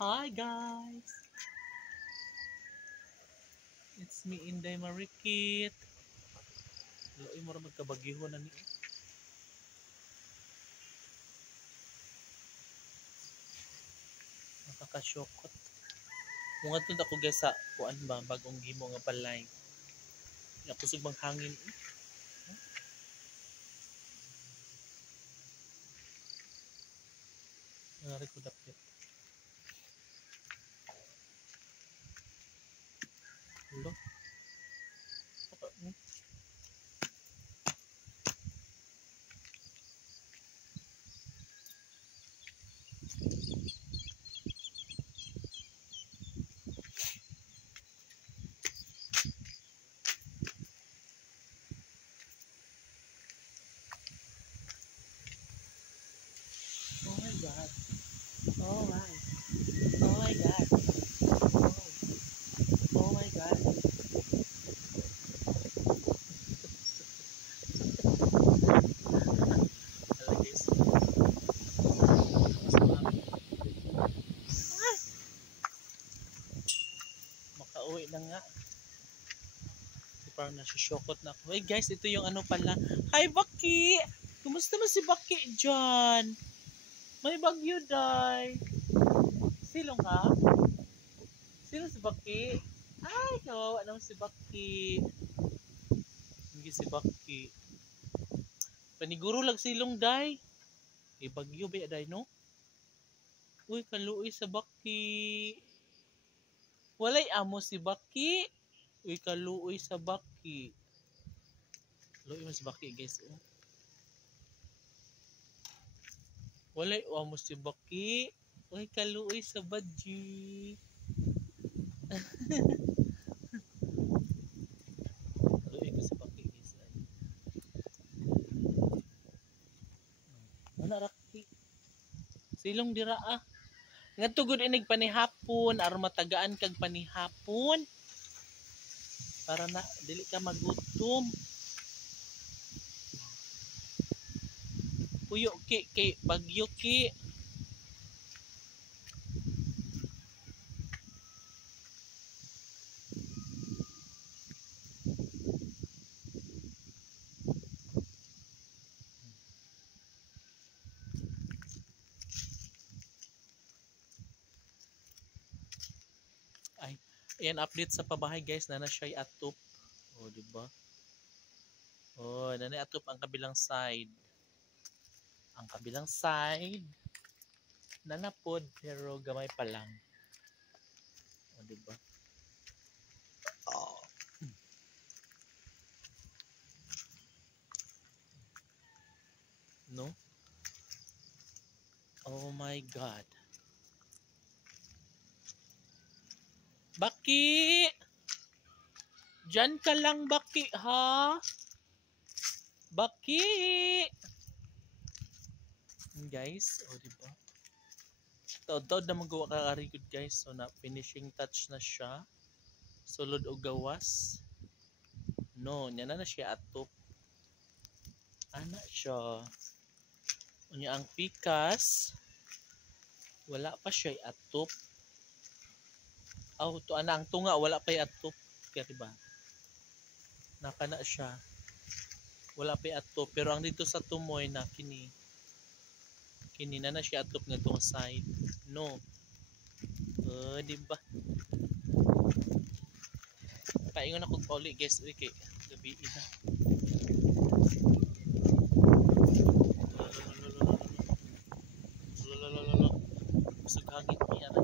Hi guys! It's me, Inday Marikit. Loy mo rin magkabagyo na ni. Nakakasyokot. Kung nga ako guys sa kuan ba, bagong gimo nga palay. Napusog bang hangin eh. Nangyari ko dapit. Hello? Oh my god. Oh my. Oh my god. Oh my god. Hala guys. Makauwi na nga. Parang nasusyokot na ako. Hey guys, ito yung ano pala. Hi Baki! Kumusta mo si Baki dyan? May bagyo day. Silong ha? Sino si Baki? Ay, kawawa naman si Baki. Hindi si Baki. Paniguro lang silong day. Eh, bagyo ba day no? Uy, kaluoy sa Baki. Walay amo si Baki. Uy, kaluoy sa Baki. Kaluoy mo si Baki guys. Oh. Walay amo si Baki. Uy, kaluoy sa Badji. Kaluoy ko sa Baki guys. Ano rakti? Silong dira ah. Nga tugod inig panihapon, aron matagaan kag panihapon. Para na dili ka magutom. Puyo ki kay bagyo ki. Ay, ayan update sa pabahay guys, na siya atop. Oh, di ba? Oh, na atop ang kabilang side. Ang kabilang side nanapod pero gamay pa lang. Oh, di ba? Oh. No? Oh my god. Baki! Diyan ka lang Baki ha? Baki! Guys, oh di ba? Taod-taod na magawa ka karigod guys. So na finishing touch na siya. Sulod o gawas. No, nya na siya atop. Ana siya. Unya ang pikas. Wala pa siya atop. To ana ang tunga wala pa atop. Kaya diba? Naka na siya. Wala pa atop. Pero ang dito sa tumoy na kini na siya atop nga tong side. No. Di ba? Paingon ako pauli guys, kay gabi na. Busog hangin niya na.